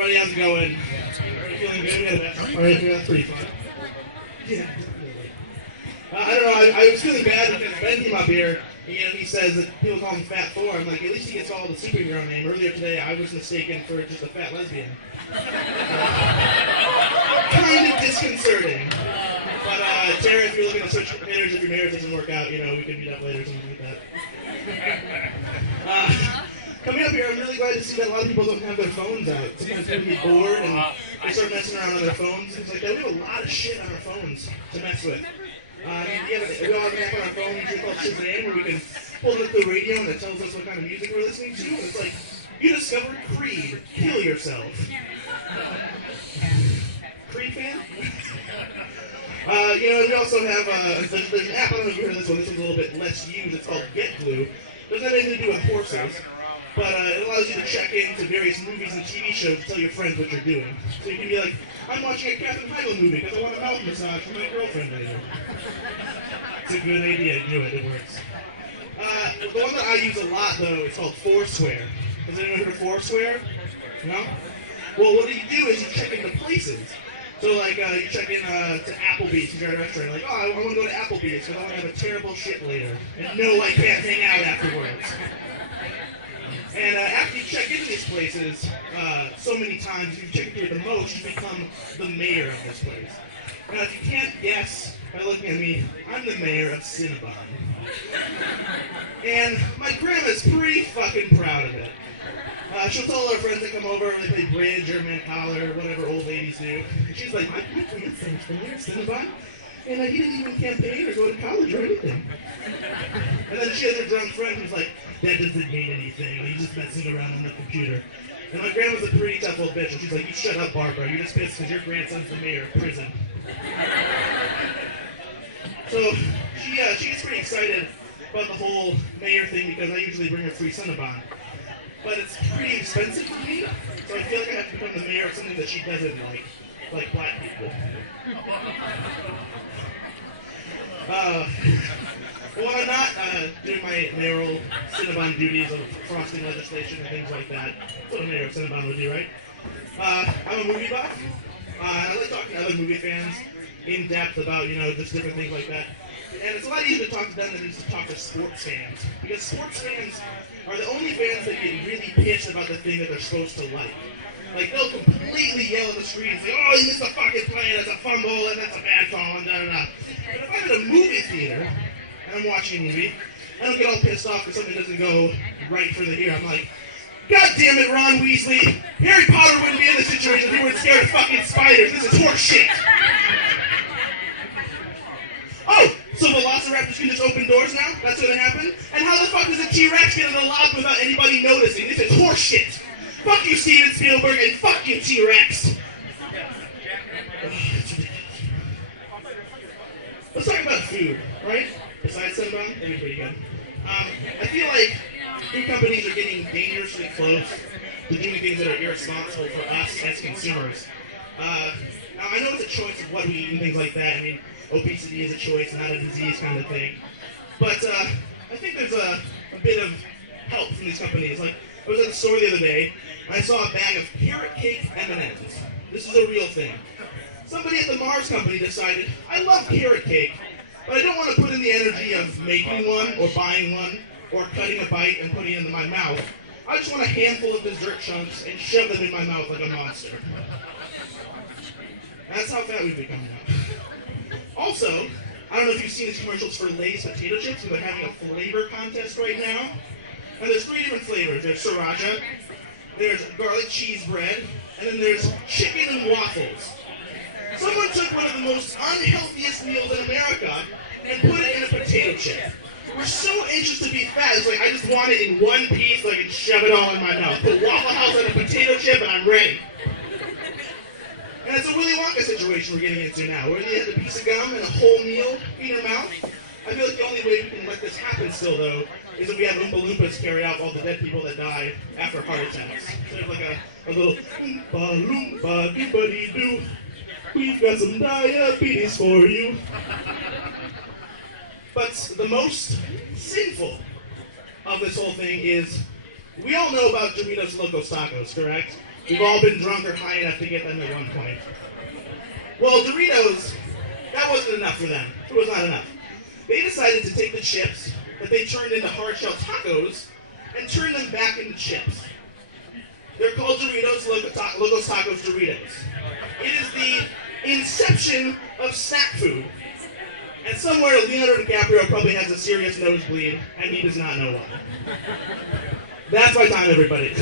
everybody, how's it going? Everybody feeling good? Alright, that's pretty fun. Yeah, definitely. I don't know, I was feeling bad because Ben came up here, and he says that people call him Fat Thor. I'm like, at least he gets called a superhero name. Earlier today, I was mistaken for just a fat lesbian. Kind of disconcerting. But, Tara, if you're looking to switch hitters, if your marriage doesn't work out, we can meet up later or something like that. Coming up here, I'm really glad to see that a lot of people don't have their phones out. Sometimes people get bored and they start messing around on their phones. Things like that. We have a lot of shit on our phones to mess with. We all have an app on our phones called Shazam where we can pull it up the radio and it tells us what kind of music we're listening to. And it's like, you discovered Creed. Kill yourself. Creed fan? We also have, there's an app, I don't know if you heard of this one. This one's a little bit less used. It's called GetGlue. Doesn't have anything to do with horses. But it allows you to check into various movies and TV shows to tell your friends what you're doing. So you can be like, I'm watching a Katherine Heigl movie because I want a mouth massage for my girlfriend later. It's a good idea. Do it. It works. The one that I use a lot, though, is called Foursquare. Has anyone heard of Foursquare? No? Well, what you do is you check into places. So, like, you check in to Applebee's, if you're at a restaurant. Like, I want to go to Applebee's because I want to have a terrible shit later. And no, I can't hang out afterwards. And after you check into these places, so many times, if you check into it the most, you become the mayor of this place. Now, if you can't guess by looking at me, I'm the mayor of Cinnabon. And my grandma's pretty fucking proud of it. She'll tell all her friends that come over and they play bridge or Mancala or whatever old ladies do. And she's like, my grandfather's the mayor of Cinnabon, and he didn't even campaign or go to college or anything. And then she has her drunk friend who's like, that doesn't mean anything. He's just messing around on the computer. And my grandma's a pretty tough old bitch. And she's like, you shut up, Barbara. You're just pissed because your grandson's the mayor of prison. So she gets pretty excited about the whole mayor thing because I usually bring her free Cinnabon. But it's pretty expensive for me, so I feel like I have to become the mayor of something that she doesn't like black people. When I'm not doing my mayoral Cinnabon duties of frosting legislation and things like that, that's what a mayor of Cinnabon would do, right? I'm a movie buff. I like talking to other movie fans in depth about, just different things like that. And it's a lot easier to talk to them than it is to talk to sports fans. Because sports fans are the only fans that get really pissed about the thing that they're supposed to like. Like, they'll completely yell at the screen and say, oh, you missed a fucking play, that's a fumble, and that's a bad call, and da-da-da. But if I'm in a movie theater, and I'm watching a movie, I don't get all pissed off if something doesn't go right for the hero. I'm like, God damn it, Ron Weasley. Harry Potter wouldn't be in this situation if he weren't scared of fucking spiders. This is horse shit. Oh, so velociraptors can just open doors now? That's gonna happen? And how the fuck does a T-Rex get in the lobby without anybody noticing? This is horse shit. Fuck you, Steven Spielberg, and fuck you, T-Rex. Let's talk about food, right? Besides Cinnabon, that'd be pretty good. I feel like food companies are getting dangerously close to doing things that are irresponsible for us as consumers. Now, I know it's a choice of what we eat and things like that. I mean, obesity is a choice, not a disease kind of thing. But I think there's a bit of help from these companies. Like, I was at the store the other day, and I saw a bag of carrot cake M&Ms. This is a real thing. Somebody at the Mars company decided, I love carrot cake, but I don't want to put in the energy of making one, or buying one, or cutting a bite and putting it into my mouth. I just want a handful of dessert chunks and shove them in my mouth like a monster. That's how fat we've become now. Also, I don't know if you've seen these commercials for Lay's potato chips, and they're having a flavor contest right now. And there's 3 different flavors. There's sriracha, there's garlic cheese bread, and then there's chicken and waffles. Someone took one of the most unhealthiest meals in America and put it in a potato chip. We're so anxious to be fat, it's like I just want it in one piece so I can shove it all in my mouth. Put Waffle House on a potato chip and I'm ready. And it's a Willy Wonka situation we're getting into now, where you have a piece of gum and a whole meal in your mouth. I feel like the only way we can let this happen still, though, is if we have Oompa Loompas carry out all the dead people that die after heart attacks. So there's like a little Oompa Loompa doobity-doo. We've got some diabetes for you. But the most sinful of this whole thing is, we all know about Doritos Locos Tacos, correct? We've all been drunk or high enough to get them at one point. Well, Doritos, that wasn't enough for them. It was not enough. They decided to take the chips that they turned into hard-shell tacos and turn them back into chips. They're called Doritos, Locos Tacos Doritos. It is the inception of snack food. And somewhere Leonardo DiCaprio probably has a serious nosebleed, and he does not know why. That's my time, everybody.